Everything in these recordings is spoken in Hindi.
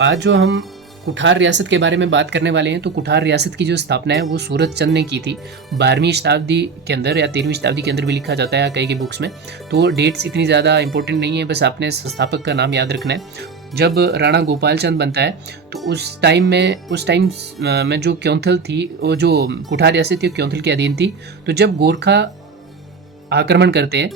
आज जो हम कुठार रियासत के बारे में बात करने वाले हैं, तो कुठार रियासत की जो स्थापना है वो सूरत चंद ने की थी 12वीं शताब्दी के अंदर या 13वीं शताब्दी के अंदर भी लिखा जाता है कई की बुक्स में। तो डेट्स इतनी ज़्यादा इंपॉर्टेंट नहीं है, बस आपने संस्थापक का नाम याद रखना है। जब राणा गोपाल चंद बनता है तो उस टाइम में जो क्योंथल थी, वो जो कुठार रियासत थी क्योंथल के अधीन थी। तो जब गोरखा आक्रमण करते हैं,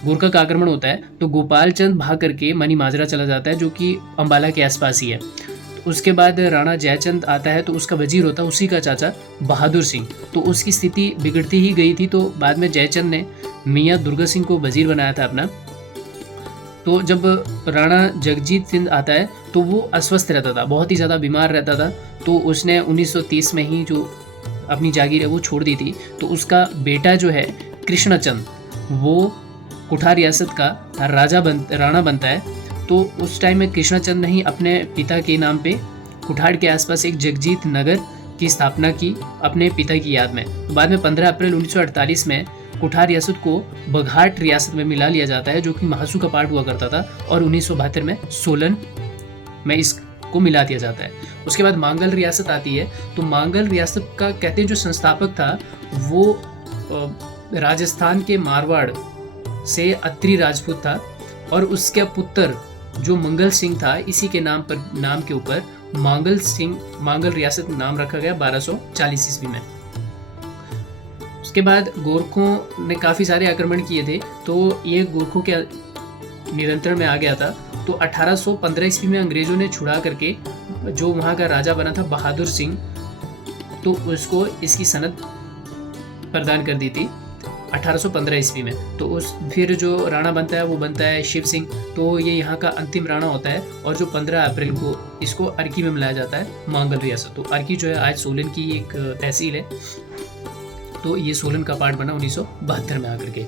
गोरखा का आक्रमण होता है, तो गोपाल चंद भाग करके मनी माजरा चला जाता है जो कि अम्बाला के आसपास ही है। तो उसके बाद राणा जयचंद आता है, तो उसका वजीर होता है उसी का चाचा बहादुर सिंह। तो उसकी स्थिति बिगड़ती ही गई थी, तो बाद में जयचंद ने मियाँ दुर्गा सिंह को वजीर बनाया था अपना। तो जब राणा जगजीत सिंह आता है तो वो अस्वस्थ रहता था, बहुत ही ज़्यादा बीमार रहता था। तो उसने 1930 में ही जो अपनी जागीर है वो छोड़ दी थी। तो उसका बेटा जो है कृष्णचंद, वो कुठार रियासत का राणा बनता है। तो उस टाइम में कृष्णचंद ने ही अपने पिता के नाम पे कुठार के आसपास एक जगजीत नगर की स्थापना की अपने पिता की याद में। तो बाद में 15 अप्रैल 1948 में कुठार रियासत को बघाट रियासत में मिला लिया जाता है, जो कि महासू का पार्ट हुआ करता था, और 1972 में सोलन में इसको मिला दिया जाता है। उसके बाद मांगल रियासत आती है। तो मांगल रियासत का कहते हैं जो संस्थापक था वो राजस्थान के मारवाड़ से अत्री राजपूत था, और उसके पुत्र जो मंगल सिंह था, इसी के नाम के ऊपर मांगल रियासत नाम रखा गया 1240 ईस्वी में। उसके बाद गोरखों ने काफ़ी सारे आक्रमण किए थे, तो ये गोरखों के नियंत्रण में आ गया था। तो 1815 ईस्वी में अंग्रेजों ने छुड़ा करके जो वहाँ का राजा बना था बहादुर सिंह, तो उसको इसकी सनद प्रदान कर दी थी 1815 ईस्वी में। तो फिर जो राणा बनता है वो बनता है शिव सिंह। तो ये यहाँ का अंतिम राणा होता है, और जो 15 अप्रैल को इसको अर्की में मिलाया जाता है मांगल रियासत। तो अर्की जो है आज सोलन की एक तहसील है। तो ये सोलन का पार्ट बना 1972 में आकर के।